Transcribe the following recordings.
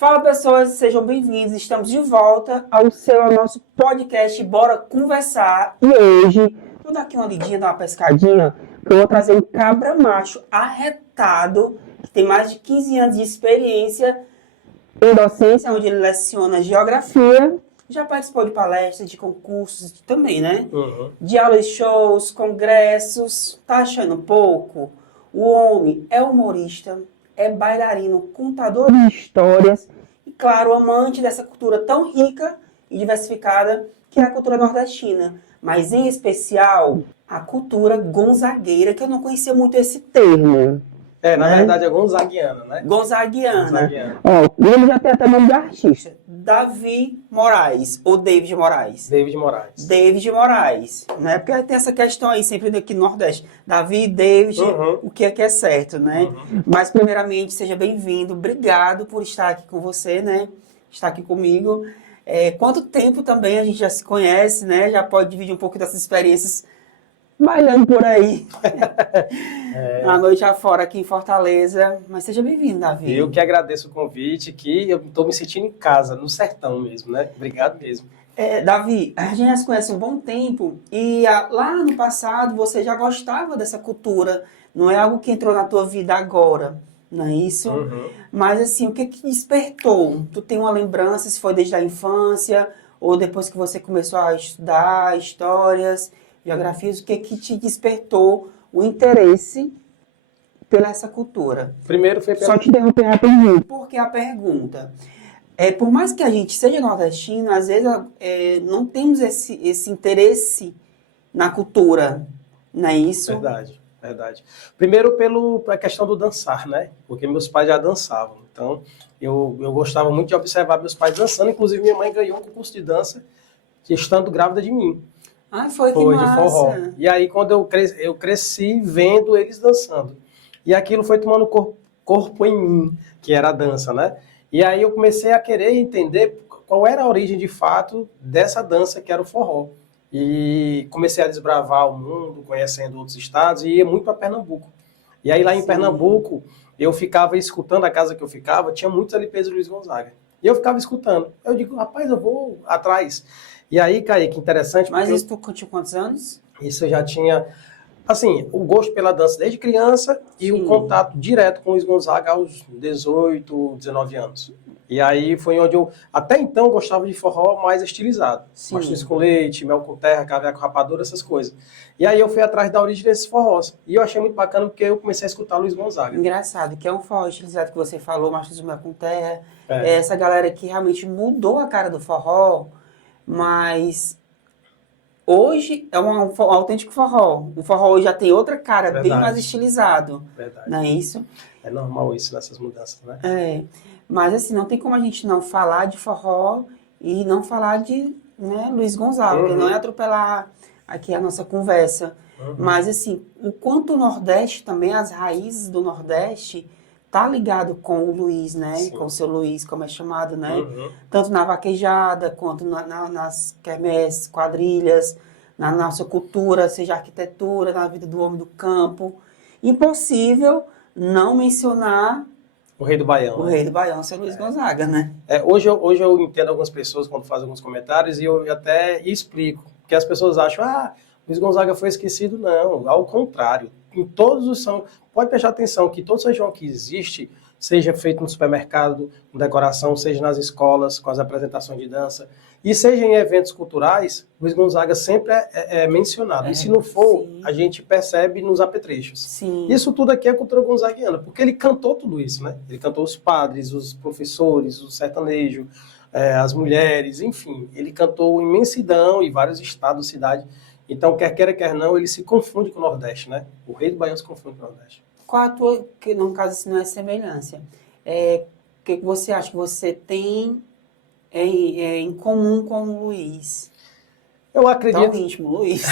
Fala pessoas, sejam bem-vindos, estamos de volta ao nosso podcast Bora Conversar. E hoje, vou dar aqui uma lidinha, dar uma pescadinha, que eu vou trazer um cabra macho arretado, que tem mais de 15 anos de experiência em docência, onde ele leciona geografia, já participou de palestras, de concursos também, né? De aulas, shows, congressos, tá achando pouco? O homem é humorista, é bailarino, contador de histórias e, claro, amante dessa cultura tão rica e diversificada que é a cultura nordestina. Mas, em especial, a cultura gonzagueira, que eu não conhecia muito esse termo. Na verdade é gonzaguiana, né? Gonzaguiana. Ó, ele já tem até nome de artista. Davi Moraes, ou David Moraes? David Moraes. David Moraes, né? Porque tem essa questão aí sempre aqui no Nordeste. Davi, David, o que é certo, né? Mas, primeiramente, seja bem-vindo. Obrigado por estar aqui com você, né? Estar aqui comigo. Quanto tempo também a gente já se conhece, né? Já pode dividir um pouco dessas experiências bailando por aí. A noite afora aqui em Fortaleza. Mas seja bem-vindo, Davi. Eu que agradeço o convite, que eu estou me sentindo em casa, no sertão mesmo, né? Obrigado mesmo. Davi, a gente já se conhece há um bom tempo e lá no passado você já gostava dessa cultura. Não é algo que entrou na tua vida agora, não é isso? Mas assim, o que despertou? Tu tem uma lembrança, se foi desde a infância ou depois que você começou a estudar histórias, geografias, o que te despertou o interesse pela essa cultura? Primeiro foi Só te interromper rapidinho. Porque a pergunta, por mais que a gente seja nordestino, às vezes não temos esse interesse na cultura, não é isso? Verdade. Primeiro pela questão do dançar, né? Porque meus pais já dançavam. Então, eu gostava muito de observar meus pais dançando. Inclusive, minha mãe ganhou um concurso de dança estando grávida de mim. Foi que massa. De forró. E aí, quando eu cresci vendo eles dançando. E aquilo foi tomando corpo em mim, que era a dança, né? E aí eu comecei a querer entender qual era a origem, de fato, dessa dança que era o forró. E comecei a desbravar o mundo, conhecendo outros estados, e ia muito para Pernambuco. E aí, lá em Pernambuco, eu ficava escutando, a casa que eu ficava, tinha muitos LPs do Luiz Gonzaga. E eu ficava escutando. Eu digo, rapaz, eu vou atrás. E aí, Kaique, interessante... Mas isso tu tinha quantos anos? Isso eu já tinha, assim, o gosto pela dança desde criança e o contato direto com o Luiz Gonzaga aos 18, 19 anos. E aí foi onde eu, até então, gostava de forró mais estilizado. Mastruz com leite, mel com terra, caviar com rapadura, essas coisas. E aí eu fui atrás da origem desses forrós. E eu achei muito bacana porque eu comecei a escutar Luiz Gonzaga. Engraçado, que é um forró estilizado que você falou, mastruz com mel com terra. Essa galera que realmente mudou a cara do forró. Mas hoje é um autêntico forró. O forró hoje já tem outra cara, bem mais estilizado. Não é isso? É normal isso nessas mudanças, né? Mas assim, não tem como a gente não falar de forró e não falar de Luiz Gonzaga. Não é atropelar aqui a nossa conversa. Mas assim, o quanto o Nordeste também, as raízes do Nordeste... tá ligado com o Luiz, né? Sim. Com o seu Luiz, como é chamado, né? Tanto na vaquejada, quanto nas quermesses, quadrilhas, na nossa cultura, seja arquitetura, na vida do homem do campo. Impossível não mencionar o Rei do Baião. O Rei do Baião, seu Luiz Gonzaga, né? Hoje eu entendo algumas pessoas quando fazem alguns comentários e eu até explico. Porque as pessoas acham, Luiz Gonzaga foi esquecido. Não, ao contrário. Em todos os são... Pode prestar atenção que todo São João que existe, seja feito no supermercado, com decoração, seja nas escolas, com as apresentações de dança, e seja em eventos culturais, Luiz Gonzaga sempre é mencionado. E se não for, a gente percebe nos apetrechos. Sim. Isso tudo aqui é cultura gonzaguiana, porque ele cantou tudo isso, né? Ele cantou os padres, os professores, o sertanejo, as mulheres, enfim. Ele cantou imensidão em vários estados, cidades. Então, quer queira, quer não, ele se confunde com o Nordeste, né? O Rei do Baião se confunde com o Nordeste. Qual a tua, que no caso assim, não é semelhança? O que você acha que você tem em comum com o Luiz? Eu acredito... Tão íntimo, Luiz.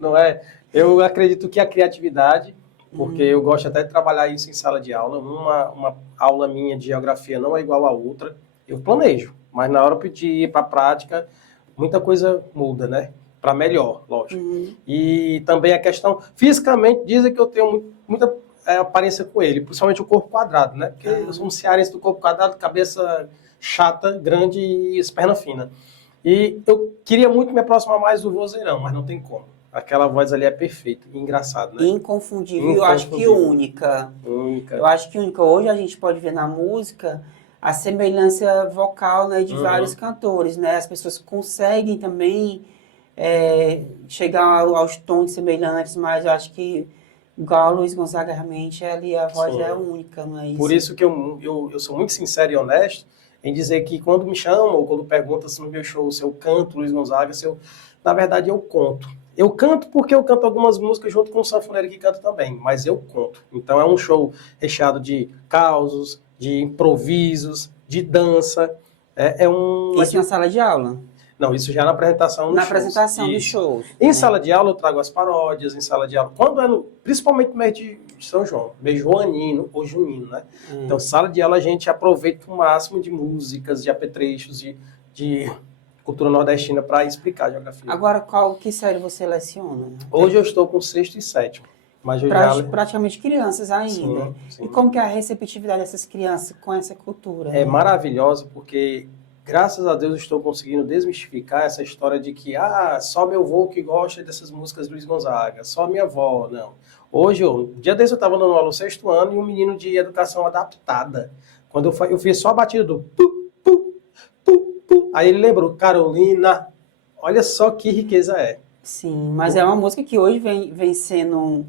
Não é? Eu acredito que a criatividade, porque eu gosto até de trabalhar isso em sala de aula. Uma aula minha de geografia não é igual a outra. Eu planejo, mas na hora de ir para a prática, muita coisa muda, né? Para melhor, lógico. E também a questão, fisicamente, dizem que eu tenho muita aparência com ele, principalmente o corpo quadrado, né? Porque eu sou um cearense do corpo quadrado, cabeça chata, grande e perna fina. E eu queria muito me aproximar mais do vozeirão, mas não tem como. Aquela voz ali é perfeita, engraçado, né? Inconfundível, eu acho que única. Única. Eu acho que única. Hoje a gente pode ver na música a semelhança vocal, né, de vários cantores, né? As pessoas conseguem também chegar aos tons semelhantes, mas eu acho que igual o Luiz Gonzaga realmente ali a voz é única, não é isso? Por isso que eu sou muito sincero e honesto em dizer que quando me chamam ou quando perguntam se no meu show se eu canto Luiz Gonzaga, na verdade eu conto. Eu canto porque eu canto algumas músicas junto com o sanfoneiro que canta também, mas eu conto. Então é um show recheado de causos, de improvisos, de dança. Isso na sala de aula? Não, isso já na apresentação dos shows. Na apresentação dos shows. Em sala de aula eu trago as paródias, em sala de aula, principalmente no mês de São João, mês joanino ou junino, né? Então, sala de aula a gente aproveita o máximo de músicas, de apetrechos, de cultura nordestina para explicar a geografia. Agora, que série você leciona? Hoje eu estou com 6º e 7º. Mas praticamente crianças ainda. Sim. E como que é a receptividade dessas crianças com essa cultura? É maravilhosa, porque graças a Deus eu estou conseguindo desmistificar essa história de que só meu avô que gosta dessas músicas de Luiz Gonzaga, só minha avó, não. Hoje, um dia desse eu estava dando aula no 6º ano e um menino de educação adaptada. Quando eu fiz só a batida do pu, pu, pu, pu, aí ele lembrou, Carolina, olha só que riqueza é. Sim, mas é uma música que hoje vem sendo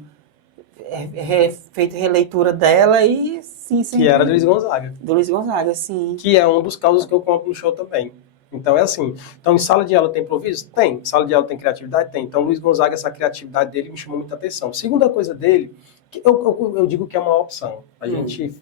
feita releitura dela e sim. Que era do Luiz Gonzaga. Do Luiz Gonzaga, sim. Que é um dos causos que eu conto no show também. Então é assim. Então em sala de aula tem improviso? Tem. Em sala de aula tem criatividade? Tem. Então Luiz Gonzaga, essa criatividade dele me chamou muita atenção. Segunda coisa dele, que eu digo que é uma opção.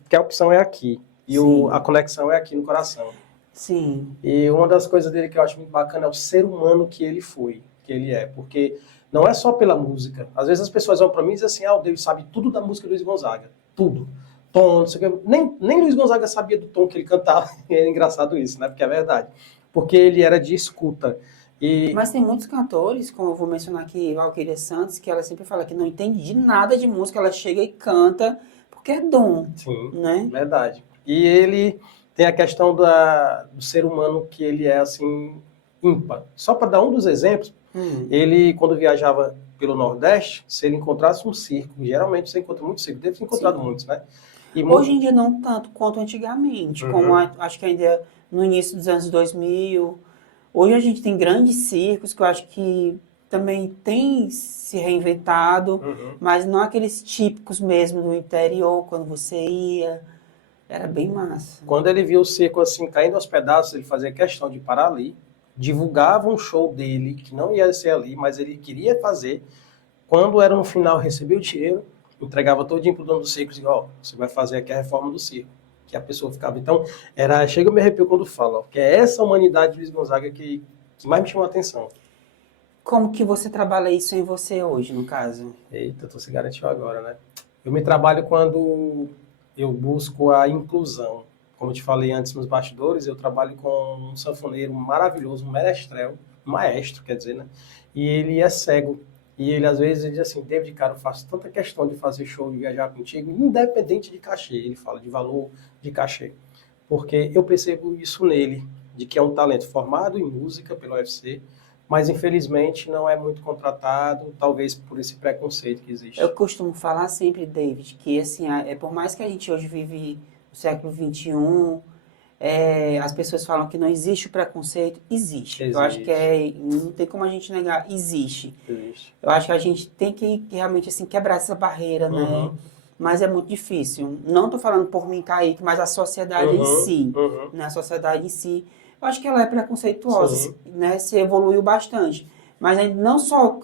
Que a opção é aqui. E a conexão é aqui no coração. Sim. E uma das coisas dele que eu acho muito bacana é o ser humano que ele foi, que ele é. Porque não é só pela música. Às vezes as pessoas vão para mim e dizem assim, o David sabe tudo da música do Luiz Gonzaga. Tudo. Tom, não sei o que. Nem Luiz Gonzaga sabia do tom que ele cantava. É engraçado isso, né? Porque é verdade. Porque ele era de escuta. Mas tem muitos cantores, como eu vou mencionar aqui, Valquíria Santos, que ela sempre fala que não entende de nada de música, ela chega e canta porque é dom. Sim, né? Verdade. E ele tem a questão do ser humano que ele é, assim, ímpar. Só para dar um dos exemplos, ele, quando viajava pelo Nordeste, se ele encontrasse um circo, geralmente você encontra muitos circos, deve ter encontrado muitos, né? Hoje em dia não tanto quanto antigamente, como acho que ainda no início dos anos 2000. Hoje a gente tem grandes circos que eu acho que também tem se reinventado, mas não aqueles típicos mesmo do interior, quando você ia, era bem massa. Quando ele viu o circo assim caindo aos pedaços, ele fazia questão de parar ali, divulgava um show dele, que não ia ser ali, mas ele queria fazer. Quando era no final, recebia o dinheiro, entregava todinho pro dono do circo e dizia, você vai fazer aqui a reforma do circo. Que a pessoa ficava. Então, chega a me arrepio quando falo, que é essa humanidade de Luiz Gonzaga que mais me chamou a atenção. Como que você trabalha isso em você hoje, no caso? Eita, tu se garantiu agora, né? Eu me trabalho quando eu busco a inclusão. Como eu te falei antes nos bastidores, eu trabalho com um sanfoneiro maravilhoso, um maestro, quer dizer, né? E ele é cego. E ele, às vezes, diz assim, David, cara, eu faço tanta questão de fazer show, de viajar contigo, independente de cachê. Ele fala de valor de cachê. Porque eu percebo isso nele, de que é um talento formado em música pelo UFC, mas, infelizmente, não é muito contratado, talvez por esse preconceito que existe. Eu costumo falar sempre, David, que, assim, por mais que a gente hoje vive no século XXI, as pessoas falam que não existe o preconceito. Existe. Eu acho que não tem como a gente negar. Existe. Eu acho que a gente tem que realmente assim, quebrar essa barreira, né? Mas é muito difícil. Não estou falando por mim, Kaique, mas a sociedade em si. Né? A sociedade em si, eu acho que ela é preconceituosa. Né? Se evoluiu bastante. Mas não só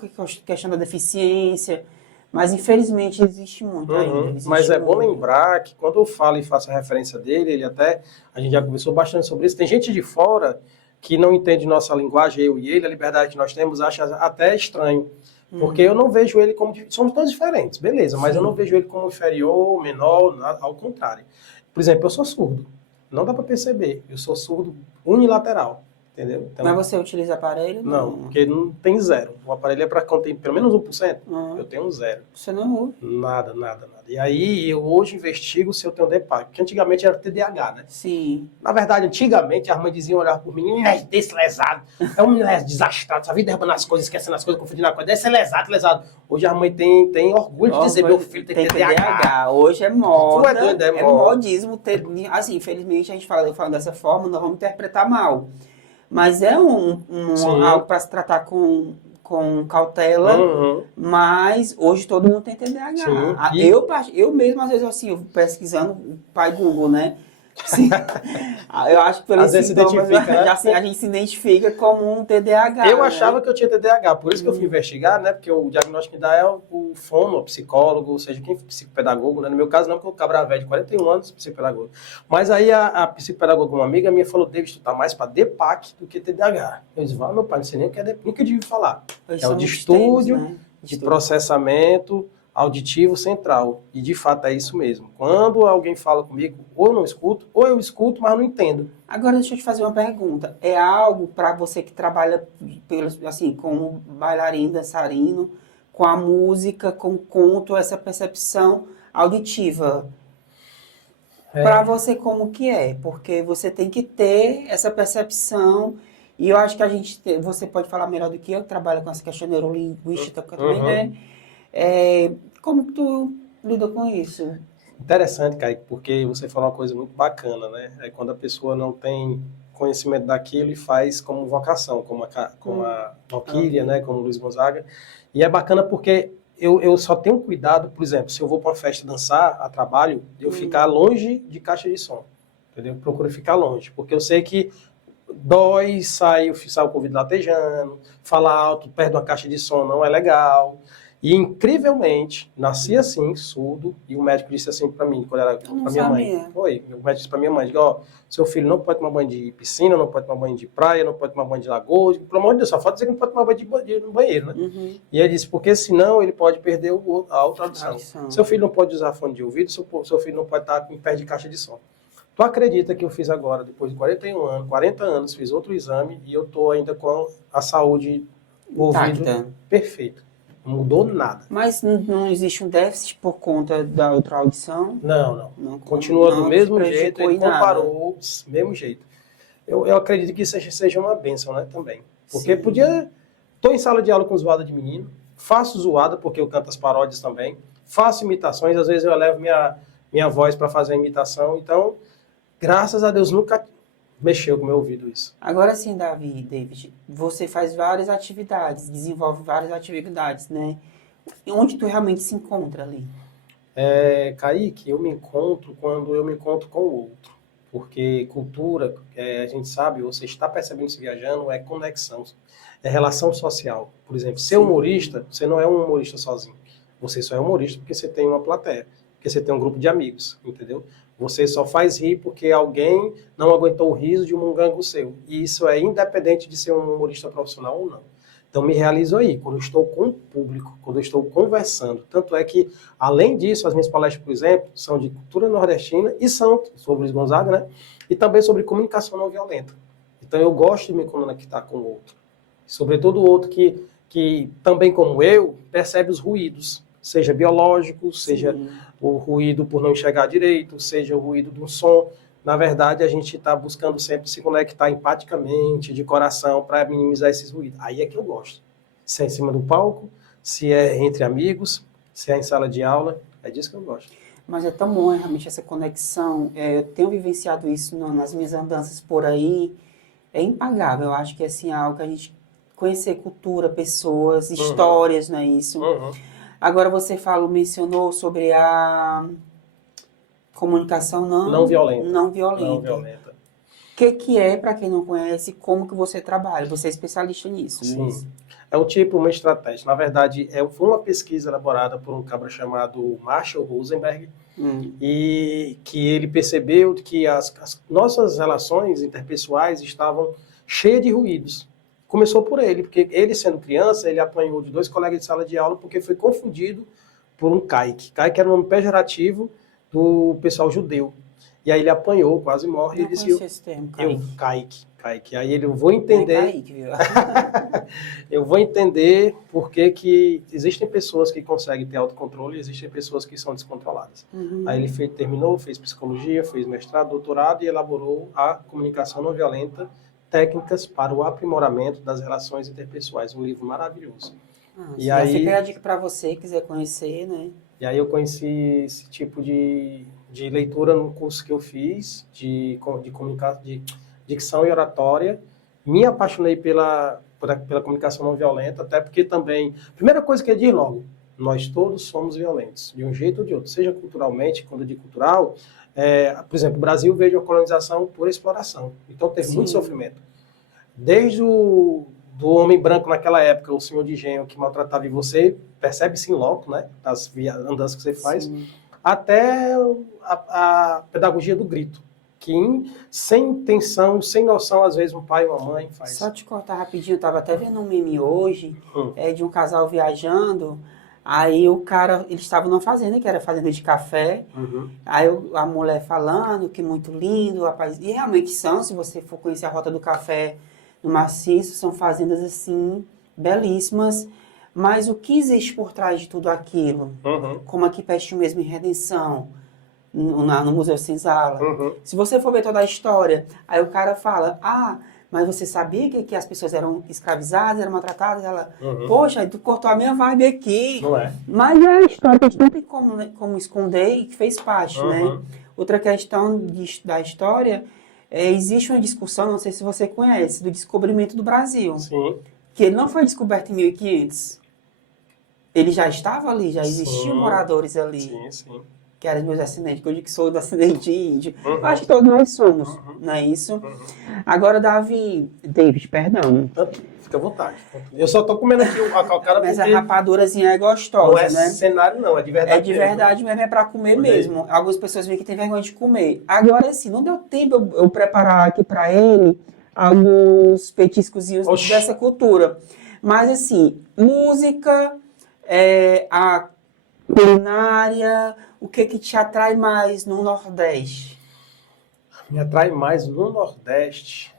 questão da deficiência, mas infelizmente existe muito ainda. Mas é bom lembrar que quando eu falo e faço a referência dele, a gente já conversou bastante sobre isso, tem gente de fora que não entende nossa linguagem, eu e ele, a liberdade que nós temos, acha até estranho. Porque eu não vejo ele como... Somos todos diferentes, beleza, mas eu não vejo ele como inferior, menor, ao contrário. Por exemplo, eu sou surdo. Não dá para perceber. Eu sou surdo unilateral. entendeu? Então, Mas você utiliza aparelho? não, porque não tem zero. O aparelho é para conter pelo menos 1%. Eu Ah, tenho um zero. você não usa? Nada, nada, nada. E aí eu hoje investigo se eu tenho DPAC, porque antigamente era TDAH, né? Sim. Na verdade, antigamente, as mães diziam, olhar por mim, menino desse lesado, é um menino desastrado, sua vida derrubando as coisas, esquecendo as coisas, confundindo as coisas, deve ser lesado, lesado. Hoje a mãe tem orgulho de dizer, meu filho tem TDAH. Hoje é moda. Tu é doido, é moda. modismo ter. Assim, infelizmente, a gente fala, eu falando dessa forma, nós vamos interpretar mal. Mas é Sim. algo para se tratar com cautela, Uhum. mas hoje todo mundo tem TDAH. Sim. Eu mesmo, às vezes, assim, eu pesquisando o pai Google, né? Sim. Eu acho que pelos Às vezes se sintomas, identifica, né? já, assim, a gente se identifica como um TDAH. Eu né? achava que eu tinha TDAH, por isso que eu fui investigar, né? Porque o diagnóstico que dá é o fono, o psicólogo, ou seja, quem psicopedagogo, né? No meu caso não, porque eu cabra velho de 41 anos, psicopedagogo. Mas aí a psicopedagoga, uma amiga minha, falou, David, tu tá mais para DPAC do que TDAH. Eu disse, meu pai, não sei nem o que é DPAC, nunca devia falar. Hoje É o são distúrbio extremos, né? de processamento auditivo central. E de fato é isso mesmo. Quando alguém fala comigo, ou eu não escuto, ou eu escuto, mas não entendo. Agora deixa eu te fazer uma pergunta. É algo para você que trabalha assim, como bailarino, dançarino, com a música, com o conto, essa percepção auditiva? Para você como que é? Porque você tem que ter essa percepção e eu acho que você pode falar melhor do que eu, que trabalha com essa questão neurolinguística também, né? Como que tu lida com isso? Interessante, Kaique, porque você falou uma coisa muito bacana, né? É quando a pessoa não tem conhecimento daquilo e faz como vocação, como a Valquíria, né? Como o Luiz Gonzaga. E é bacana porque eu só tenho cuidado, por exemplo, se eu vou para uma festa dançar a trabalho, eu ficar longe de caixa de som, entendeu? Procuro ficar longe, porque eu sei que dói, sai o ouvido latejando, falar alto perto de uma caixa de som não é legal. E incrivelmente, nasci assim, surdo, e o médico disse assim para mim, quando era para minha mãe. Foi, o médico disse para minha mãe, ó, seu filho não pode tomar banho de piscina, não pode tomar banho de praia, não pode tomar banho de lagoa, pelo amor de Deus, só falta dizer que não pode tomar banho no banheiro, né? E ele disse, porque senão ele pode perder a outra audição. Seu filho não pode usar fone de ouvido, seu filho não pode estar em pé de caixa de som. Tu acredita que eu fiz agora, depois de 41 anos, 40 anos, fiz outro exame e eu tô ainda com a saúde do ouvido perfeito. Não mudou nada. Mas não existe um déficit por conta da outra audição? Não. Continua do mesmo jeito, ele comparou do mesmo jeito. Eu acredito que isso seja uma bênção, né, também. Porque tô em sala de aula com zoada de menino, faço zoada porque eu canto as paródias também, faço imitações, às vezes eu levo minha voz para fazer a imitação, então, graças a Deus, nunca mexeu com o meu ouvido isso. Agora sim, David, você faz várias atividades, desenvolve várias atividades, né? E onde tu realmente se encontra ali? Kaique, eu me encontro quando eu me encontro com o outro. Porque cultura, a gente sabe, você está percebendo se viajando, é conexão, é relação social. Por exemplo, ser humorista, você não é um humorista sozinho. Você só é humorista porque você tem uma plateia, porque você tem um grupo de amigos, entendeu? Você só faz rir porque alguém não aguentou o riso de um mungango seu. E isso é independente de ser um humorista profissional ou não. Então, me realizo aí, quando eu estou com o público, quando eu estou conversando. Tanto é que, além disso, as minhas palestras, por exemplo, são de cultura nordestina e são sobre Luiz Gonzaga, né? E também sobre comunicação não violenta. Então, eu gosto de me conectar com o outro. Sobretudo o outro que também como eu, percebe os ruídos, seja biológicos, seja o ruído por não enxergar direito, seja o ruído do som. Na verdade, a gente está buscando sempre se conectar empaticamente, de coração, para minimizar esses ruídos. Aí é que eu gosto. Se é em cima do palco, se é entre amigos, se é em sala de aula, é disso que eu gosto. Mas é tão bom, realmente, essa conexão. Eu tenho vivenciado isso nas minhas andanças por aí. É impagável. Eu acho que assim, é algo que a gente conhecer cultura, pessoas, histórias, não é isso? Agora você mencionou sobre a comunicação não violenta. O que é, para quem não conhece, como que você trabalha? Você é especialista nisso. Sim. Né? É um tipo, uma estratégia. Na verdade, foi uma pesquisa elaborada por um cabra chamado Marshall Rosenberg, e que ele percebeu que as nossas relações interpessoais estavam cheias de ruídos. Começou por ele, porque ele, sendo criança, ele apanhou de 2 colegas de sala de aula porque foi confundido por um Kaique. Kaique era um nome pejorativo do pessoal judeu. e aí ele apanhou, quase morre, e Não ele disse, conhecia esse termo, Kaique. Aí ele, eu vou entender, É Kaique, viu? eu vou entender por que que existem pessoas que conseguem ter autocontrole e existem pessoas que são descontroladas. Uhum. Aí ele terminou, fez psicologia, fez mestrado, doutorado e elaborou a comunicação não violenta, técnicas para o aprimoramento das relações interpessoais. Um livro maravilhoso. E Já aí, fica a dica para você, quiser conhecer, né? e aí eu conheci esse tipo de leitura no curso que eu fiz de comunicação, de dicção e oratória. Me apaixonei pela comunicação não violenta, até porque também, primeira coisa que ele diz logo, nós todos somos violentos, de um jeito ou de outro, seja culturalmente, quando eu digo cultural, por exemplo, o Brasil veio de uma colonização por exploração, então teve muito sofrimento. Desde do homem branco naquela época, o senhor de engenho que maltratava você, percebe-se em loco, né, das andanças que você faz, Sim. até a pedagogia do grito, que sem intenção, sem noção, às vezes um pai ou uma mãe faz. Só te cortar rapidinho, eu tava até vendo um meme hoje, de um casal viajando, aí o cara, eles estavam numa fazenda, que era fazenda de café, aí a mulher falando que muito lindo, rapaz, e realmente são, se você for conhecer a Rota do Café no Maciço, são fazendas assim, belíssimas, mas o que existe por trás de tudo aquilo? Como aqui pertinho mesmo em Redenção, no Museu Senzala. Se você for ver toda a história, aí o cara fala, mas você sabia que as pessoas eram escravizadas, eram maltratadas? Ela, poxa, tu cortou a minha vibe aqui. Não é? Mas é a história que a gente não tem como esconder e que fez parte, né? Outra questão da história, existe uma discussão, não sei se você conhece, do descobrimento do Brasil. Sim. Que ele não foi descoberto em 1500. Ele já estava ali, já existiam moradores ali. Sim, sim. Que eram meus descendentes, que eu digo que sou descendente índio. Eu acho que todos nós somos, não é isso? Agora, David, perdão. Fica à vontade. Eu só tô comendo aqui o cara Mas a porque rapadurazinha é gostosa, não é né? cenário não, é de verdade. É de verdade mesmo, é pra comer Olha aí. mesmo. Algumas pessoas veem que tem vergonha de comer. Agora, assim, não deu tempo eu preparar aqui pra ele alguns petiscozinhos dessa cultura. Mas, assim, música, a culinária, o que te atrai mais no Nordeste? Me atrai mais no Nordeste,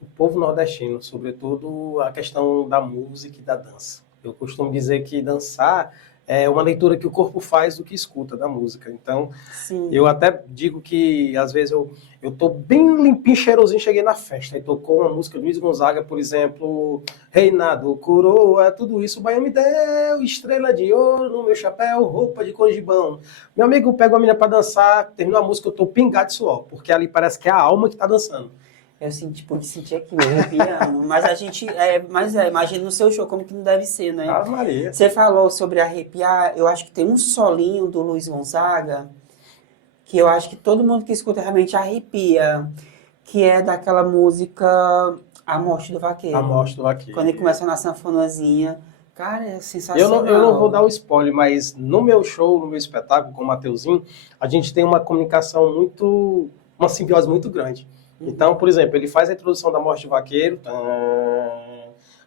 o povo nordestino, sobretudo a questão da música e da dança. Eu costumo dizer que dançar é uma leitura que o corpo faz do que escuta da música. Então, Sim. Eu até digo que, às vezes, eu tô bem limpinho, cheirosinho, cheguei na festa e tocou uma música de Luiz Gonzaga, por exemplo, Reinado, Coroa, tudo isso, o Baião me deu, estrela de ouro no meu chapéu, roupa de cor de bão. Meu amigo pega uma menina pra dançar, terminou a música, eu tô pingado de suor, porque ali parece que é a alma que tá dançando. Eu pude sentir aqui, me arrepiando. Mas a gente, imagina no seu show como que não deve ser, né? Ave Maria. Você falou sobre arrepiar, eu acho que tem um solinho do Luiz Gonzaga, que eu acho que todo mundo que escuta realmente arrepia, que é daquela música A Morte do Vaqueiro. A Morte do Vaqueiro. Quando ele começa na sanfonazinha, cara, é sensacional. Eu não vou dar o spoiler, mas no meu show, no meu espetáculo com o Mateuzinho, a gente tem uma comunicação uma simbiose muito grande. Então, por exemplo, ele faz a introdução da Morte do Vaqueiro,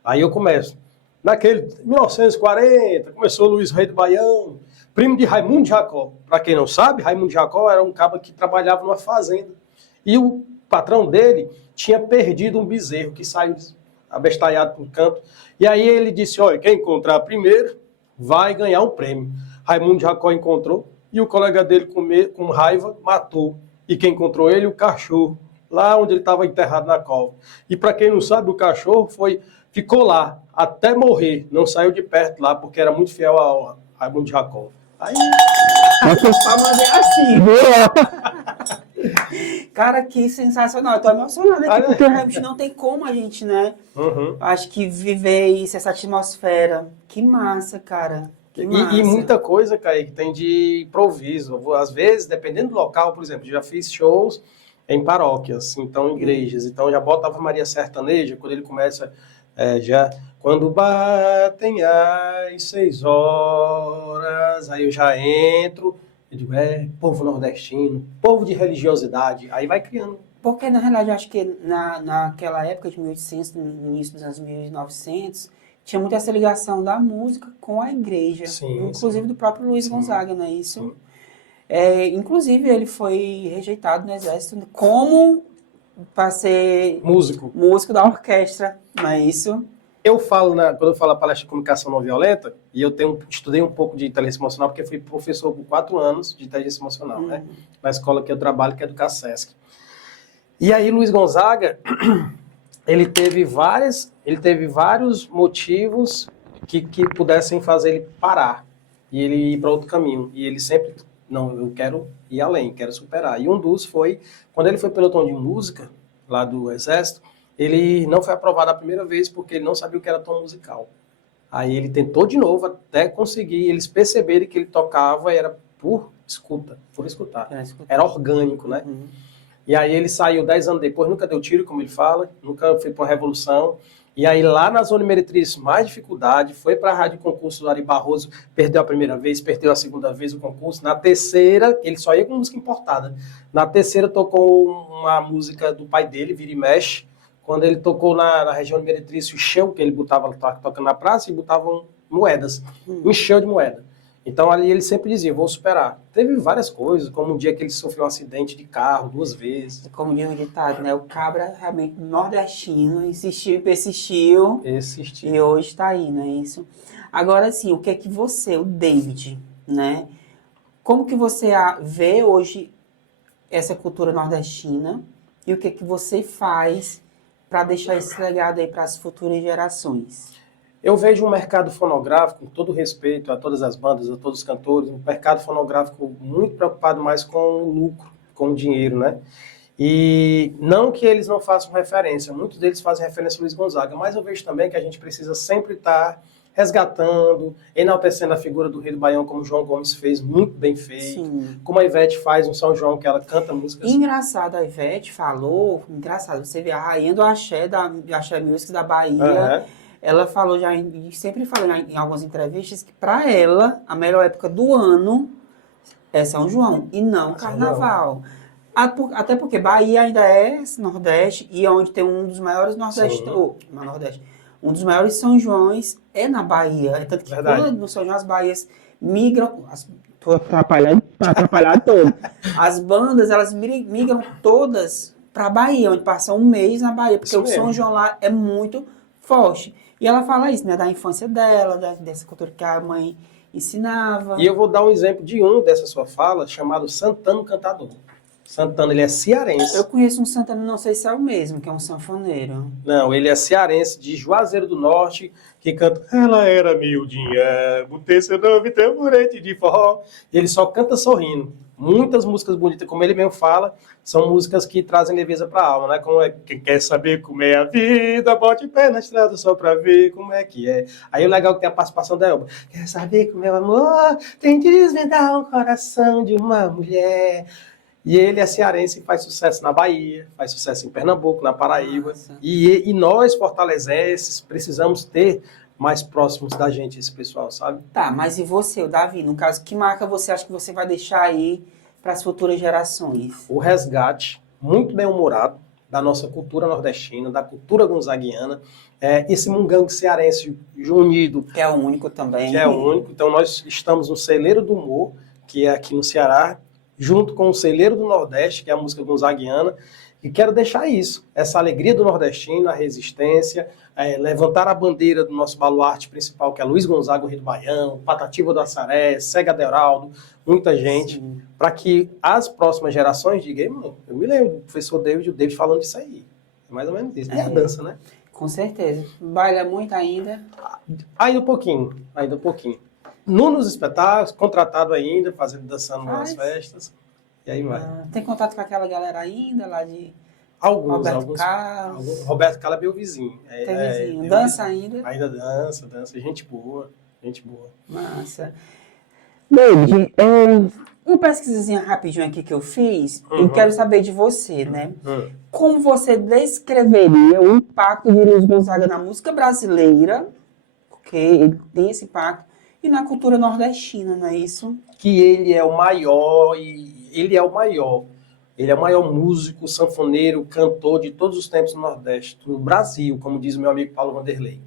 aí eu começo. Naquele 1940, começou Luiz Rei do Baião, primo de Raimundo de Jacó. Para quem não sabe, Raimundo de Jacó era um cara que trabalhava numa fazenda. E o patrão dele tinha perdido um bezerro que saiu abestalhado no canto. E aí ele disse, olha, quem encontrar primeiro vai ganhar um prêmio. Raimundo de Jacó encontrou e o colega dele, com raiva, matou. E quem encontrou ele? O cachorro, lá onde ele estava enterrado na cova. E para quem não sabe, o cachorro ficou lá até morrer, não saiu de perto lá, porque era muito fiel a Raimundo de Jacó. Aí... Cara, que sensacional. Eu tô emocionada aqui, porque realmente não tem como a gente, né? Acho que viver isso, essa atmosfera. Que massa, cara. Que massa. E muita coisa, Kaique, tem de improviso. Às vezes, dependendo do local, por exemplo, já fiz shows em paróquias, então em igrejas. Então já bota Ave Maria sertaneja, quando ele começa quando batem às 6 horas, aí eu já entro, eu digo, povo nordestino, povo de religiosidade, aí vai criando. Porque, na realidade, eu acho que naquela época de 1800, no início dos anos 1900, tinha muito essa ligação da música com a igreja, inclusive do próprio Luiz Gonzaga, não é isso? Inclusive, ele foi rejeitado no exército como para ser Músico. músico da orquestra, não é isso? Eu falo, quando eu falo a palestra de comunicação não violenta, e eu estudei um pouco de inteligência emocional, porque fui professor por 4 anos de inteligência emocional, né? Na escola que eu trabalho, que é do CACESC. E aí, Luiz Gonzaga, ele teve vários motivos que pudessem fazer ele parar e ele ir para outro caminho. E ele sempre, não, eu quero ir além, quero superar. E um dos foi, quando ele foi pelotão de música, lá do Exército, ele não foi aprovado a primeira vez porque ele não sabia o que era tom musical. Aí ele tentou de novo até conseguir, eles perceberem que ele tocava era por escutar. Era orgânico, né? Uhum. E aí ele saiu 10 anos depois, nunca deu tiro, como ele fala, nunca foi para a Revolução. E aí lá na Zona Meretriz, mais dificuldade, foi para a Rádio Concurso do Ari Barroso, perdeu a primeira vez, perdeu a segunda vez o concurso. Na terceira, ele só ia com música importada. Na terceira tocou uma música do pai dele, Vira e Mexe. Quando ele tocou na região de Meretriz, encheu, que ele botava tocando na praça e botavam moedas. Encheu de moeda. Então ali ele sempre dizia, vou superar. Teve várias coisas, como um dia que ele sofreu um acidente de carro 2 vezes. Como diz o ditado, né? O cabra realmente nordestino insistiu e persistiu. Persistiu. E hoje está aí, não é isso? Agora sim, o que é que você, o David, né? Como que você vê hoje essa cultura nordestina e o que é que você faz para deixar esse legado aí para as futuras gerações? Eu vejo um mercado fonográfico, com todo respeito a todas as bandas, a todos os cantores, um mercado fonográfico muito preocupado mais com o lucro, com o dinheiro, né? E não que eles não façam referência, muitos deles fazem referência a Luiz Gonzaga, mas eu vejo também que a gente precisa sempre estar resgatando, enaltecendo a figura do Rei do Baião, como o João Gomes fez, muito bem feito. Sim. Como a Ivete faz no São João, que ela canta músicas. Engraçado, a Ivete falou, engraçado, você vê a rainha do axé, da Axé Music da Bahia, ela falou já, sempre falou em algumas entrevistas, que para ela, a melhor época do ano é São João, e não Carnaval. Até porque Bahia ainda é Nordeste, e é onde tem um dos maiores um dos maiores São Joões é na Bahia. É tanto que quando no São João as Bahias migram... Tô atrapalhado todo. As bandas, elas migram todas para Bahia, onde passa um mês na Bahia, porque o São João lá é muito forte. E ela fala isso, né, da infância dela, dessa cultura que a mãe ensinava. E eu vou dar um exemplo de dessa sua fala, chamado Santana Cantador. Santana, ele é cearense. Eu conheço um Santana, não sei se é o mesmo, que é um sanfoneiro. Não, ele é cearense, de Juazeiro do Norte, que canta Ela era miudinha, botei seu nome, tamborete de forró. E ele só canta sorrindo. Muitas músicas bonitas, como ele mesmo fala, são músicas que trazem leveza para a alma, né? Como é, quem quer saber como é a vida, bote o pé na estrada só para ver como é que é. Aí o legal é que tem a participação da Elba. Quer saber como é o amor? Tem de desvendar um coração de uma mulher. E ele é cearense e faz sucesso na Bahia, faz sucesso em Pernambuco, na Paraíba. E nós, fortalezenses, precisamos ter mais próximos da gente esse pessoal, sabe? Tá, mas e você, o Davi? No caso, que marca você acha que você vai deixar aí para as futuras gerações? O resgate, muito bem-humorado, da nossa cultura nordestina, da cultura gonzaguiana, esse mungango cearense unido. Que é o único também. Que é o único. Então nós estamos no Celeiro do Humor, que é aqui no Ceará, junto com o Celeiro do Nordeste, que é a música gonzaguiana, e quero deixar isso, essa alegria do nordestino, a resistência, levantar a bandeira do nosso baluarte principal, que é Luiz Gonzaga, o Rei do Baião, Patativa do Assaré, Cega Aderaldo, muita gente, para que as próximas gerações digam, eu me lembro do professor David, o David falando disso aí, é mais ou menos isso, e a dança, né? Com certeza. Baila muito ainda? Ainda um pouquinho. Nos espetáculos, contratado ainda, dançando nas festas. E aí vai. Tem contato com aquela galera ainda lá de Roberto Carlos? Roberto Carlos é meu vizinho. Vizinho. Dança ainda? Ainda dança. Gente boa. Massa. David, uma pesquisazinha rapidinho aqui que eu fiz, eu quero saber de você, né? Como você descreveria o impacto de Luiz Gonzaga na música brasileira, porque ele tem esse impacto, e na cultura nordestina, não é isso? Que ele é o maior, ele é o maior músico, sanfoneiro, cantor de todos os tempos no Nordeste, no Brasil, como diz o meu amigo Paulo Vanderlei.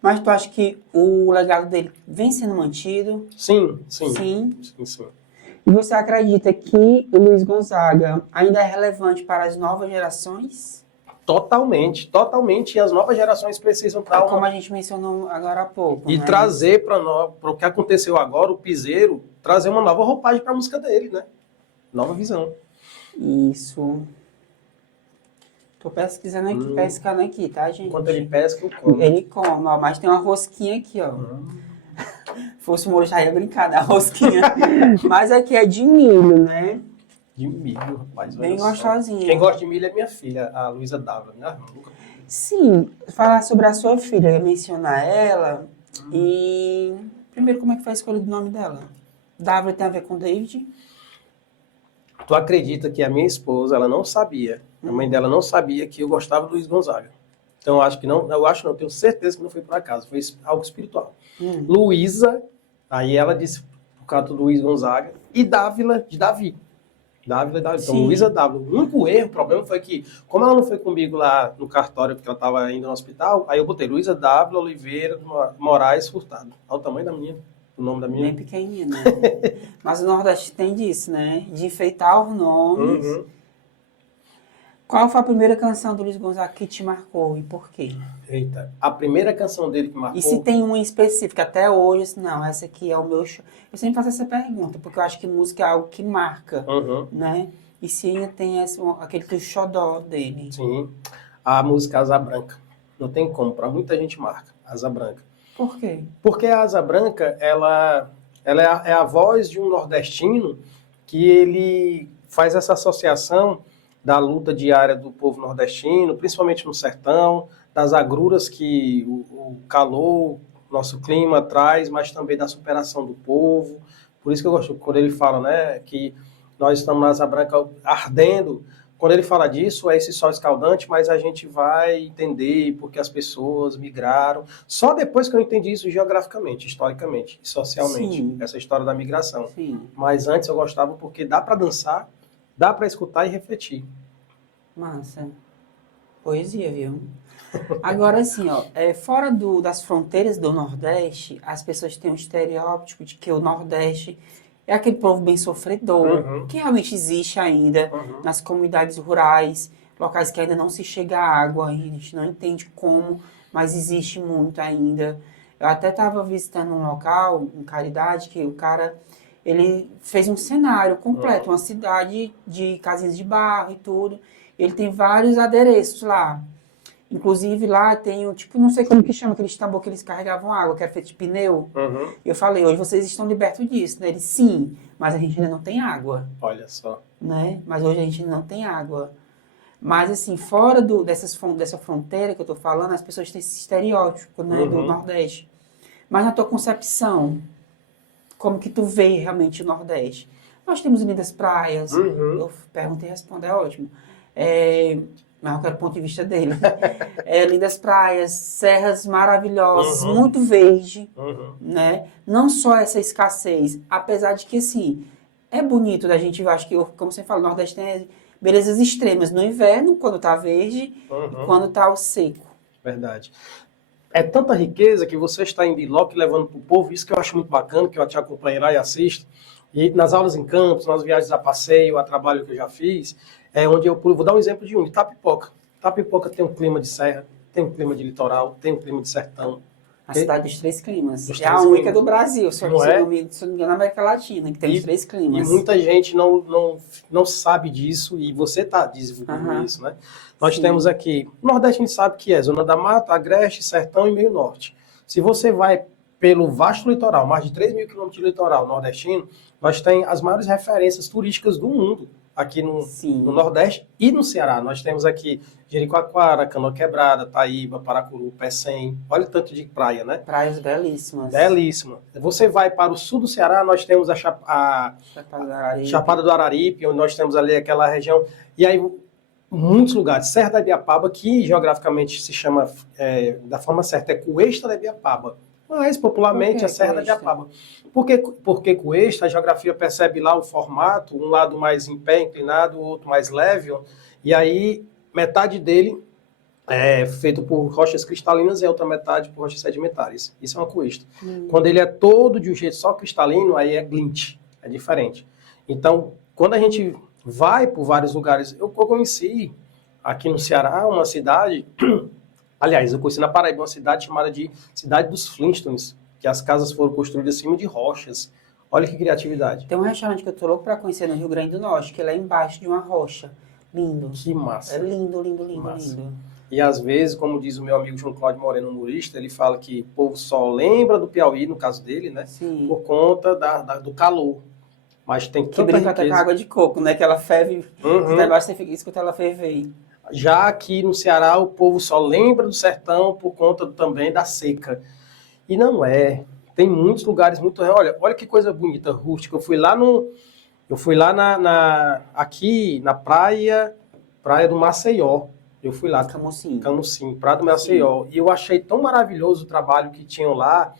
Mas tu acha que o legado dele vem sendo mantido? Sim. E você acredita que o Luiz Gonzaga ainda é relevante para as novas gerações? Totalmente, totalmente. E as novas gerações precisam estar Como a gente mencionou agora há pouco. e né? trazer para o que aconteceu agora, o piseiro, trazer uma nova roupagem para a música dele, né? Nova visão. Isso. Tô pesquisando aqui, pescando aqui, tá, gente? Enquanto ele pesca, eu como. Ele come, ó, mas tem uma rosquinha aqui, ó. Fosse o molho, já ia brincar da rosquinha. Mas aqui é de milho, né? De milho, rapaz. Bem olha só. gostosinho. Quem gosta de milho é minha filha, a Luísa Dávila. Minha irmã. Sim, falar sobre a sua filha, eu ia mencionar ela. E primeiro, como é que foi a escolha do nome dela? Dávila tem a ver com David? Tu acredita que a minha esposa, ela não sabia, a mãe dela não sabia que eu gostava do Luiz Gonzaga. Então eu acho que não, tenho certeza que não foi por acaso, foi algo espiritual. Luísa, aí ela disse por causa do Luiz Gonzaga, e Dávila, de Davi. Dávila. Então, Sim. Luísa Dávila. O único erro, o problema foi que, como ela não foi comigo lá no cartório, porque ela estava ainda no hospital, aí eu botei Luísa Dávila Oliveira Moraes Furtado. Olha o tamanho da menina, o nome da menina. Bem pequenininha, né? Mas o Nordeste tem disso, né? De enfeitar os nomes. Uhum. Qual foi a primeira canção do Luiz Gonzaga que te marcou e por quê? Eita, a primeira canção dele que marcou... E se tem uma em específico, até hoje, assim, não, essa aqui é o meu show. Eu sempre faço essa pergunta, porque eu acho que música é algo que marca, né? E se ainda tem aquele teu xodó dele. Sim, a música Asa Branca. Não tem como, para muita gente marca, Asa Branca. Por quê? Porque a Asa Branca, ela é a voz de um nordestino que ele faz essa associação da luta diária do povo nordestino, principalmente no sertão, das agruras que o calor, nosso clima traz, mas também da superação do povo. Por isso que eu gosto, quando ele fala, né, que nós estamos na Asa Branca ardendo. Quando ele fala disso, é esse sol escaldante, mas a gente vai entender porque as pessoas migraram. Só depois que eu entendi isso geograficamente, historicamente, socialmente, Sim. essa história da migração. Sim. Mas antes eu gostava porque dá para dançar, dá para escutar e refletir. Massa. Poesia, viu? Agora, assim, ó, fora das fronteiras do Nordeste, as pessoas têm um estereótipo de que o Nordeste é aquele povo bem sofredor, que realmente existe ainda nas comunidades rurais, locais que ainda não se chega à água, a gente não entende como, mas existe muito ainda. Eu até estava visitando um local, em Caridade, que o cara, ele fez um cenário completo, uma cidade de casinhas de barro e tudo. Ele tem vários adereços lá. Inclusive lá tem, tipo, não sei como que chama, aqueles tambor que eles carregavam água, que era feito de pneu. Eu falei, hoje vocês estão libertos disso, né? Ele, sim, mas a gente ainda não tem água. Olha só. Né? Mas hoje a gente não tem água. Mas, assim, fora dessa fronteira que eu tô falando, as pessoas têm esse estereótipo, né, do Nordeste. Mas na tua concepção, como que tu vê realmente o Nordeste? Nós temos lindas praias, eu pergunto e respondo, é ótimo. Mas eu quero o ponto de vista dele. Lindas praias, serras maravilhosas, muito verde, né? Não só essa escassez, apesar de que, assim, é bonito da gente, eu acho que, como você fala, o Nordeste tem belezas extremas no inverno, quando tá verde, e quando tá o seco. Verdade. É tanta riqueza que você está indo em loco e levando para o povo, isso que eu acho muito bacana, que eu te acompanho lá e assisto. E nas aulas em campos, nas viagens a passeio, a trabalho que eu já fiz, onde eu vou dar um exemplo de Itapipoca. Itapipoca tem um clima de serra, tem um clima de litoral, tem um clima de sertão. A cidade dos três climas. Dos É a três única climas. do Brasil, se eu não me engano, na América Latina, que tem os três climas. E muita gente não sabe disso, e você está divulgando isso, né? Nós temos aqui, o Nordeste a gente sabe que é Zona da Mata, Agreste, Sertão e Meio Norte. Se você vai pelo vasto litoral, mais de 3 mil quilômetros de litoral nordestino, nós temos as maiores referências turísticas do mundo aqui no Nordeste e no Ceará. Nós temos aqui Jericoacoara, Canoa Quebrada, Taíba, Paracuru, Pecém. Olha o tanto de praia, né? Praias belíssimas. Belíssima. Você vai para o sul do Ceará, nós temos a Chapada do Araripe, onde nós temos ali aquela região. E aí, muitos lugares. Serra da Ibiapaba, que geograficamente se chama, da forma certa, é Cuesta da Ibiapaba. Mas, popularmente, é Serra da Ibiapaba. Porque Cuesta, a geografia percebe lá o formato, um lado mais em pé, inclinado, o outro mais leve, e aí metade dele é feito por rochas cristalinas e a outra metade por rochas sedimentares. Isso é uma cuesta. Quando ele é todo de um jeito só cristalino, aí é glint, é diferente. Então, quando a gente vai por vários lugares, eu conheci aqui no Ceará uma cidade, aliás, eu conheci na Paraíba uma cidade chamada de Cidade dos Flintstones, que as casas foram construídas em cima de rochas. Olha que criatividade. Tem um restaurante que eu tô louco pra conhecer no Rio Grande do Norte, que é lá embaixo de uma rocha. Lindo. Que massa. É lindo, lindo, lindo, Massa. lindo. E às vezes, como diz o meu amigo João Cláudio Moreno, humorista, ele fala que o povo só lembra do Piauí, no caso dele, né? Sim. Por conta do calor. Mas tem Que tanta brinca até com riqueza. água de coco, né? Que ela ferve, Uhum. tá embaixo, você fica, escuta ela ferver. Já aqui no Ceará, o povo só lembra do sertão por conta também da seca. E não é. Tem muitos lugares muito... Olha que coisa bonita, rústica. Eu fui lá aqui na praia do Maceió. Eu fui lá. Camusim. Camusim, Praia do Maceió. E eu achei tão maravilhoso o trabalho que tinham lá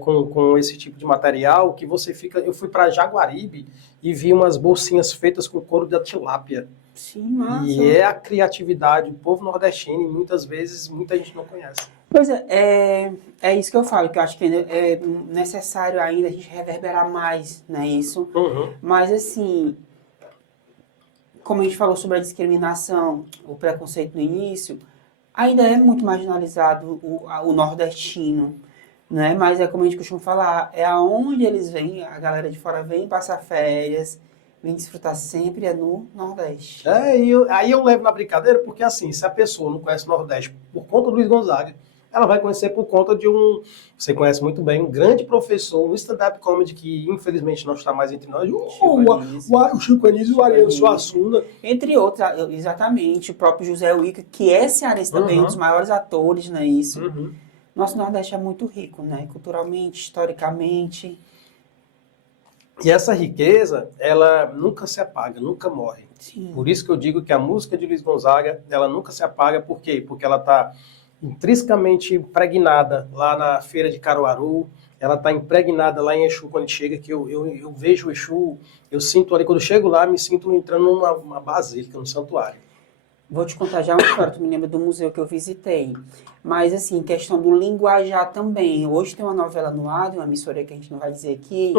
com esse tipo de material que você fica... Eu fui para Jaguaribe e vi umas bolsinhas feitas com couro da tilápia. Sim, massa. E é a criatividade do povo nordestino e muitas vezes muita gente não conhece. Pois é isso que eu falo, que eu acho que é necessário ainda a gente reverberar mais, né, isso. Uhum. Mas, assim, como a gente falou sobre a discriminação, o preconceito no início, ainda é muito marginalizado o nordestino, né? Mas é como a gente costuma falar, é aonde eles vêm, a galera de fora vem passar férias, vem desfrutar sempre é no Nordeste. Aí eu levo na brincadeira, porque assim, se a pessoa não conhece o Nordeste por conta do Luiz Gonzaga, ela vai conhecer por conta de você conhece muito bem, um grande professor no stand-up comedy que infelizmente não está mais entre nós, o Chico Anísio e o Ariano Suassuna. Entre outros, exatamente, o próprio José Uica, que é cearense também, um dos maiores atores, não é isso? Uhum. Nosso Nordeste é muito rico, né? Culturalmente, historicamente. E essa riqueza, ela nunca se apaga, nunca morre. Sim. Por isso que eu digo que a música de Luiz Gonzaga, ela nunca se apaga, por quê? Porque ela está intrinsecamente impregnada lá na Feira de Caruaru, ela está impregnada lá em Exu quando chega, que eu vejo o Exu, eu sinto ali, quando eu chego lá, me sinto entrando numa basílica, num santuário. Vou te contar já uma história, tu me lembra do museu que eu visitei. Mas, assim, questão do linguajar também. Hoje tem uma novela no ar, de uma emissora que a gente não vai dizer aqui.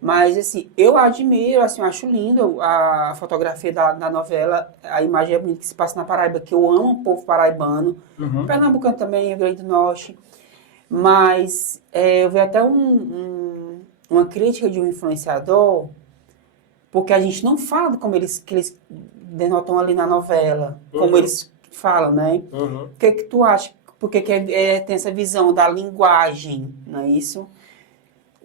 Mas, assim, eu admiro, assim, eu acho lindo a fotografia da novela. A imagem é bonita que se passa na Paraíba, que eu amo o povo paraibano. Uhum. Pernambucano também, Rio Grande do Norte. Mas eu vi até uma crítica de um influenciador, porque a gente não fala de como que eles denotam ali na novela, como eles falam, né? Uhum. O que tu acha? Porque tem essa visão da linguagem, não é isso?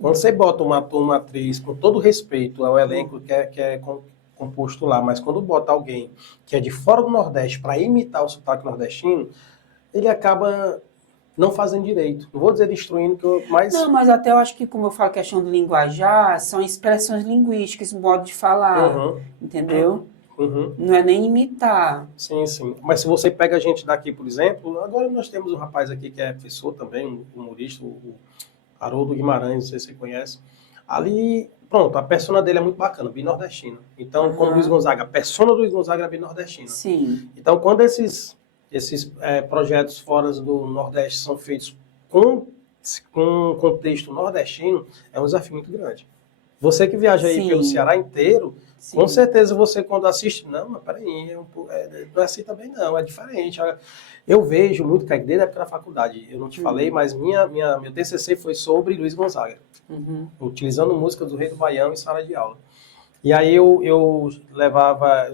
Quando você bota uma ator, uma atriz, com todo respeito ao elenco que é composto lá, mas quando bota alguém que é de fora do Nordeste para imitar o sotaque nordestino, ele acaba não fazendo direito. Não vou dizer destruindo, mas... Não, mas até eu acho que, como eu falo, questão do linguajar, são expressões linguísticas, um modo de falar, entendeu? Uhum. Não é nem imitar. Sim, sim. Mas se você pega a gente daqui, por exemplo, agora nós temos um rapaz aqui que é professor também, um humorista, o Haroldo Guimarães, não sei se você conhece. Ali, pronto, a persona dele é muito bacana, bem nordestina. Então, como Luiz Gonzaga, a persona do Luiz Gonzaga é bem nordestina. Sim. Então, quando esses projetos fora do Nordeste são feitos com contexto nordestino, é um desafio muito grande. Você que viaja aí pelo Ceará inteiro, com certeza você quando assiste, não, mas peraí, não é assim também não, é diferente. Eu vejo muito, Kaique, desde a época da faculdade, eu não te falei, mas meu TCC foi sobre Luiz Gonzaga, utilizando música do Rei do Baião em sala de aula. E aí eu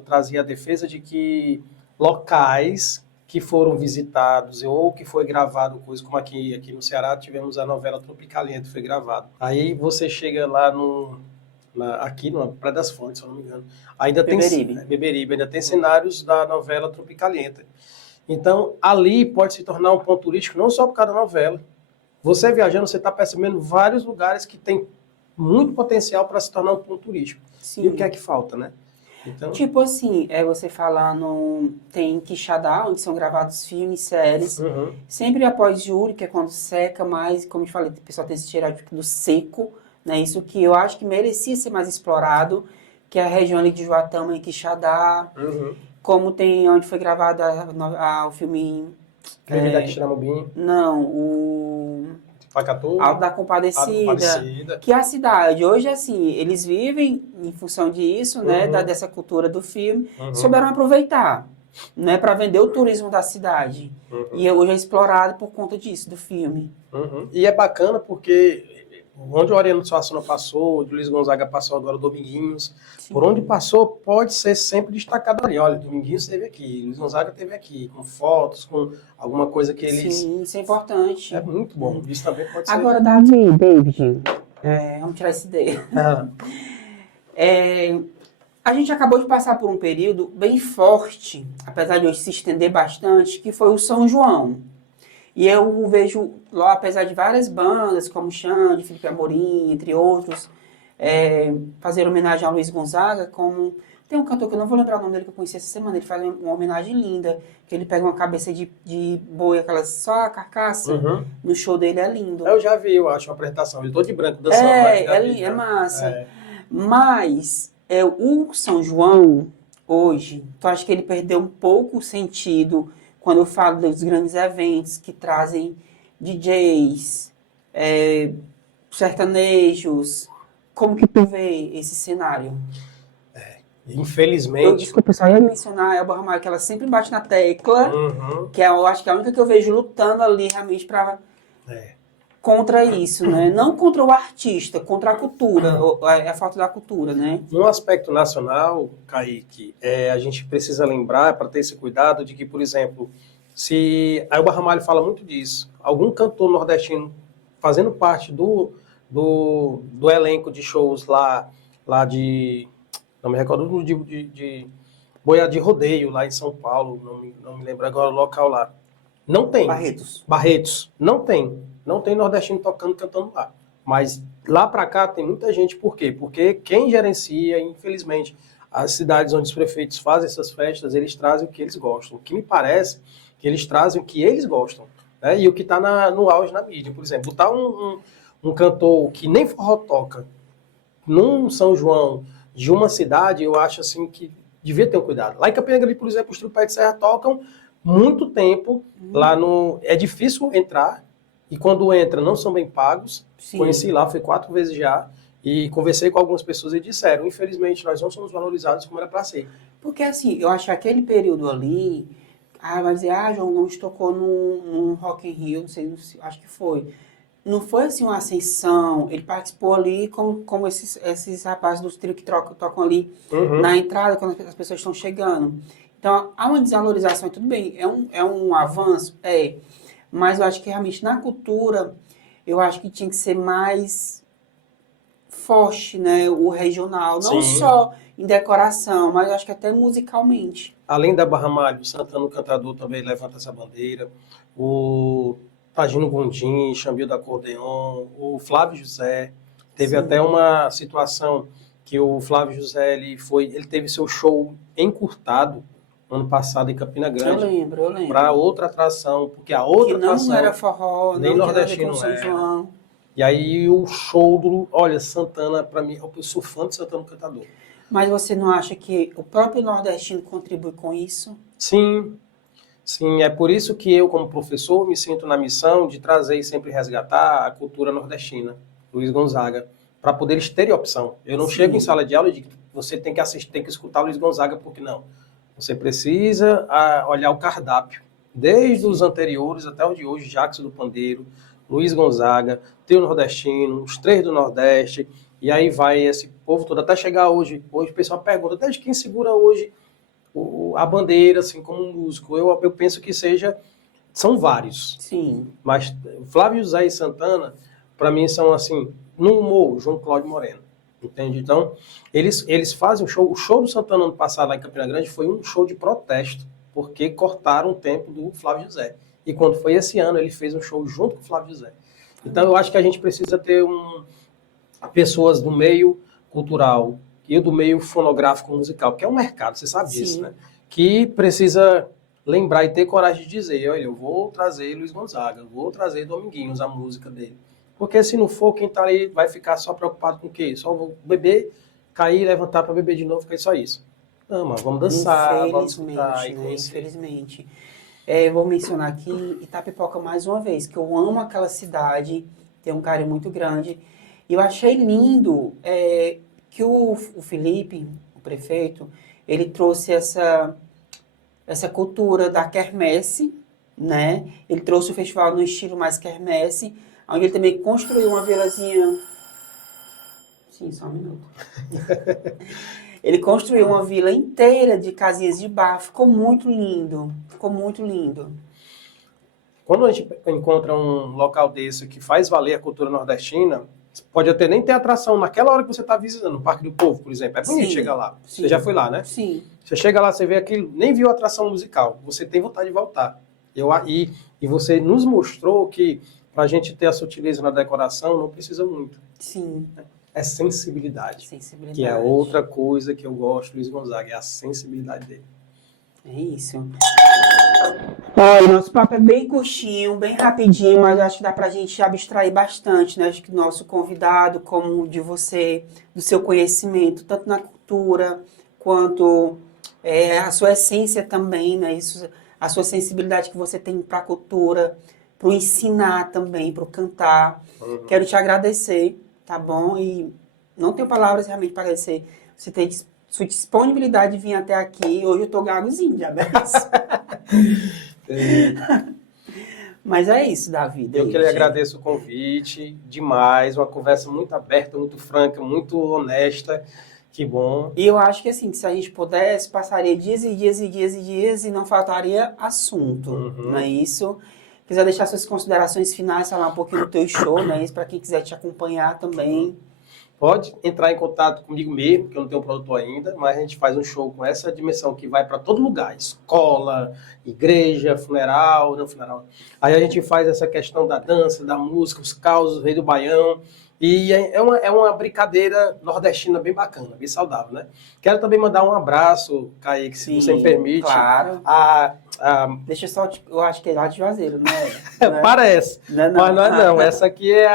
trazia a defesa de que locais que foram visitados ou que foi gravado, coisa como aqui no Ceará tivemos a novela Tropicaliente, foi gravado. Aí você chega lá aqui na Praia das Fontes, se eu não me engano, ainda Beberibe, ainda tem cenários da novela Tropicaliente. Então, ali pode se tornar um ponto turístico, não só por causa da novela. Você viajando, você está percebendo vários lugares que tem muito potencial para se tornar um ponto turístico. Sim. E o que é que falta, né? Então... Tipo assim, você falando, tem Quixadá, onde são gravados filmes, séries, sempre após julho, que é quando seca mais, como eu te falei, o pessoal tem esse estereótipo do seco, né? Isso que eu acho que merecia ser mais explorado, que é a região ali de Juatama e Quixadá, como tem onde foi gravado o filme... Bem-vindo a Quixeramobim. Não, Pacatu, Alto da a Compadecida, Aparecida. que a cidade, hoje, assim, eles vivem em função disso, né, dessa cultura do filme, souberam aproveitar, né, para vender o turismo da cidade. E hoje é explorado por conta disso, do filme. E é bacana porque onde o Ariano Suassuna passou, onde o Luiz Gonzaga passou, agora o Dominguinhos, Sim. por onde passou, pode ser sempre destacado ali. Olha, o Dominguinhos esteve aqui, o Luiz Gonzaga esteve aqui, com fotos, com alguma coisa que eles... Sim, isso é importante. É muito bom, isso também pode ser... Agora, David, vamos tirar essa ideia. A gente acabou de passar por um período bem forte, apesar de hoje se estender bastante, que foi o São João. E eu vejo, lá, apesar de várias bandas, como Xande, Felipe Amorim, entre outros, fazer homenagem ao Luiz Gonzaga, como... Tem um cantor que eu não vou lembrar o nome dele, que eu conheci essa semana, ele faz uma homenagem linda, que ele pega uma cabeça de boi, aquelas só a carcaça, no show dele é lindo. Eu já vi, eu acho, uma apresentação, ele todo de branco dançando. É massa. Mas o São João, hoje, tu acha que ele perdeu um pouco o sentido quando eu falo dos grandes eventos que trazem DJs, sertanejos? Como que tu vê esse cenário? Infelizmente... Desculpa, eu só ia mencionar a Elba Ramalho, que ela sempre bate na tecla, que eu acho que é a única que eu vejo lutando ali realmente para... contra isso, né? Não contra o artista, contra a cultura, a falta da cultura, né? No aspecto nacional, Kaique, a gente precisa lembrar, para ter esse cuidado, de que, por exemplo, se a Elba Ramalho fala muito disso, algum cantor nordestino fazendo parte do elenco de shows lá de... Não me recordo de Boiada de Rodeio, lá em São Paulo, não me lembro agora o local lá. Não tem. Barretos. Não tem nordestino tocando, cantando lá. Mas lá pra cá tem muita gente. Por quê? Porque quem gerencia, infelizmente, as cidades onde os prefeitos fazem essas festas, eles trazem o que eles gostam. O que me parece que eles trazem o que eles gostam. Né? E o que está no auge na mídia. Por exemplo, botar um cantor que nem forró toca num São João de uma cidade, eu acho assim que devia ter um cuidado. Lá em Campina Grande, por exemplo, os Tripé de Serra tocam muito tempo. Lá é difícil entrar, e quando entra não são bem pagos. Sim. Conheci lá, fui 4 vezes já, e conversei com algumas pessoas e disseram, infelizmente, nós não somos valorizados como era para ser. Porque assim, eu acho que aquele período ali, vai dizer, João Gomes tocou num Rock in Rio, não sei, acho que foi. Não foi assim uma ascensão, ele participou ali como esses rapazes dos trio que tocam ali na entrada, quando as pessoas estão chegando. Então, há uma desvalorização, tudo bem, é um avanço, mas eu acho que realmente na cultura, eu acho que tinha que ser mais forte, né, o regional, não só em decoração, mas eu acho que até musicalmente. Além da Barra Malho, o Santana, o cantador, também levanta essa bandeira, o Tagino Gondim, Xambio da Acordeon, o Flávio José, teve até uma situação que o Flávio José, ele teve seu show encurtado ano passado em Campina Grande. Eu lembro. Para outra atração, porque a outra atração... Que não era forró, nem nordestino São João. E aí o show olha, Santana, para mim, eu sou fã de Santana Cantador. Mas você não acha que o próprio nordestino contribui com isso? Sim, é por isso que eu, como professor, me sinto na missão de trazer e sempre resgatar a cultura nordestina, Luiz Gonzaga, para poder eles terem opção. Eu não chego em sala de aula e digo que você tem que assistir, tem que escutar o Luiz Gonzaga, porque não. Você precisa olhar o cardápio, desde os anteriores até o de hoje, Jackson do Pandeiro, Luiz Gonzaga, Trio Nordestino, os 3 do Nordeste, e aí vai esse povo todo, até chegar hoje. Hoje o pessoal pergunta, desde quem segura hoje a bandeira, assim, como músico? Eu penso que são vários. Sim. Mas Flávio José e Santana, para mim, são assim, no humor, João Cláudio Moreno. Entende? Então, eles fazem o show do Santana ano passado lá em Campina Grande foi um show de protesto, porque cortaram o tempo do Flávio José. E quando foi esse ano, ele fez um show junto com o Flávio José. Então, eu acho que a gente precisa ter pessoas do meio cultural e do meio fonográfico musical, que é um mercado, você sabe disso, né? Que precisa lembrar e ter coragem de dizer, olha, eu vou trazer Luiz Gonzaga, eu vou trazer Dominguinhos, a música dele. Porque se não for, quem tá ali vai ficar só preocupado com o quê? Só vou beber, cair, levantar para beber de novo, fica só isso. Não, mas vamos dançar, vamos escutar. Infelizmente. Vou mencionar aqui Itapipoca mais uma vez, que eu amo aquela cidade, tenho um carinho muito grande. E eu achei lindo que o Felipe, o prefeito, ele trouxe essa cultura da quermesse, né? Ele trouxe o festival no estilo mais quermesse, onde ele também construiu uma vilazinha. Sim, só um minuto. Ele construiu uma vila inteira de casinhas de barro, ficou muito lindo, ficou muito lindo. Quando a gente encontra um local desse que faz valer a cultura nordestina, pode até nem ter atração naquela hora que você está visitando, o Parque do Povo, por exemplo. É bonito chegar lá. Sim. Você já foi lá, né? Sim. Você chega lá, você vê aquilo, nem viu a atração musical. Você tem vontade de voltar. E você nos mostrou que para a gente ter a sutileza na decoração, não precisa muito. Sim. É sensibilidade. Sensibilidade. Que é outra coisa que eu gosto do Luiz Gonzaga, é a sensibilidade dele. É isso. Olha, nosso papo é bem curtinho, bem rapidinho, mas acho que dá pra gente abstrair bastante, né? Acho que o nosso convidado, como de você, do seu conhecimento, tanto na cultura, quanto a sua essência também, né? Isso, a sua sensibilidade que você tem pra cultura, pro ensinar também, pro cantar. Uhum. Quero te agradecer, tá bom? E não tenho palavras realmente para agradecer. Você tem sua disponibilidade de vir até aqui. Hoje eu tô gagozinho, já dessa. Mas é isso, Davi. Eu que lhe agradeço o convite, demais, uma conversa muito aberta, muito franca, muito honesta, que bom. E eu acho que assim, que se a gente pudesse, passaria dias e dias e dias e dias e não faltaria assunto, não é isso? Quiser deixar suas considerações finais, falar um pouquinho do teu show, né? Isso para quem quiser te acompanhar também. Pode entrar em contato comigo mesmo, que eu não tenho produtor ainda, mas a gente faz um show com essa dimensão que vai para todo lugar, escola, igreja, funeral, não funeral. Aí a gente faz essa questão da dança, da música, os causos, o Rei do Baião, e é uma brincadeira nordestina bem bacana, bem saudável, né? Quero também mandar um abraço, Kaique, se você me permite. Claro. Deixa eu só, eu acho que é lá de Juazeiro, né? Parece, não. Mas não é não, essa aqui é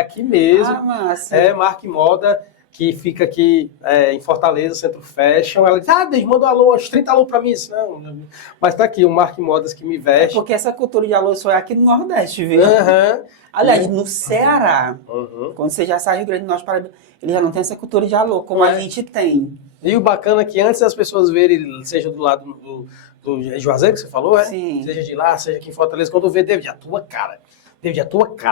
aqui mesmo. Ah, massa. É Marque Moda, que fica aqui em Fortaleza, Centro Fashion. Ela diz, Deus, manda um alô, uns 30 alô pra mim. Não, mas tá aqui, o Marque Modas que me veste. Porque essa cultura de alô só é aqui no Nordeste, viu? Aliás, no Ceará, quando você já sai do Rio Grande do Norte, ele já não tem essa cultura de alô, como a gente tem. E o bacana é que antes das pessoas verem, seja do lado do Juazeiro, que você falou, Sim. Seja de lá, seja aqui em Fortaleza, quando vê, David, a tua cara,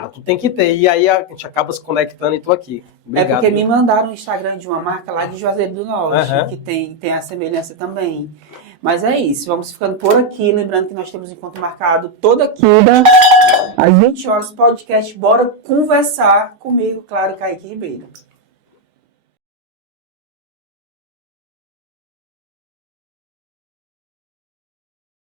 tu tem que ter. E aí a gente acaba se conectando e tô aqui. Obrigado. É porque me mandaram o Instagram de uma marca lá de Juazeiro do Norte, que tem a semelhança também. Mas é isso, vamos ficando por aqui. Lembrando que nós temos um encontro marcado toda quinta, às 20 horas, podcast. Bora conversar comigo, claro, Kaique Ribeiro.